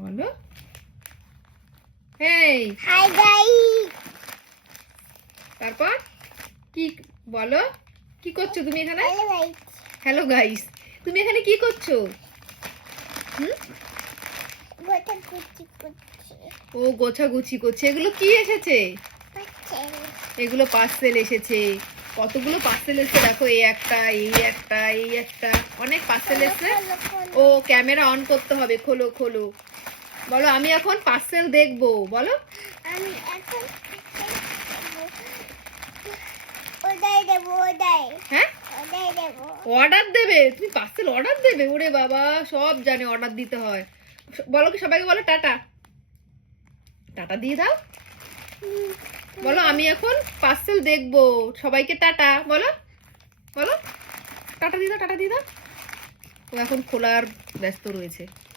বলো। Hey hi guys. তারপর কি বলো, কি করছো তুমি এখানে? Hello guys. হ্যালো গাইস, তুমি এখানে কি করছো? গোটা কুচি কুচি ও গোছাগুছি করছে। এগুলো কি এসেছে? পাচ্ছেন। এগুলো পার্সেল এসেছে। কতগুলো পার্সেল এসেছে দেখো, এই একটা, এই একটা, এই একটা, অনেক পার্সেল এসেছে। ও ক্যামেরা অন করতে হবে, খোলো খোলো। বলো আমি এখন পার্সেল দেখবো, বলো। আমি এখন ওটাই দেবো, ওটাই হ্যাঁ ওটাই দেবো। অর্ডার দেবে? তুমি পার্সেল অর্ডার দেবে? ওরে বাবা, সব জানে অর্ডার দিতে হয়। বলো কি সবাইকে, বলো টাটা, টাটা দিয়ে দাও। বলো আমি এখন পার্সেল দেখবো, সবাইকে টাটা বলো, বলো টাটা দিয়ে দাও, টাটা দিয়ে দাও। ও এখন খোলার ব্যস্ত রয়েছে।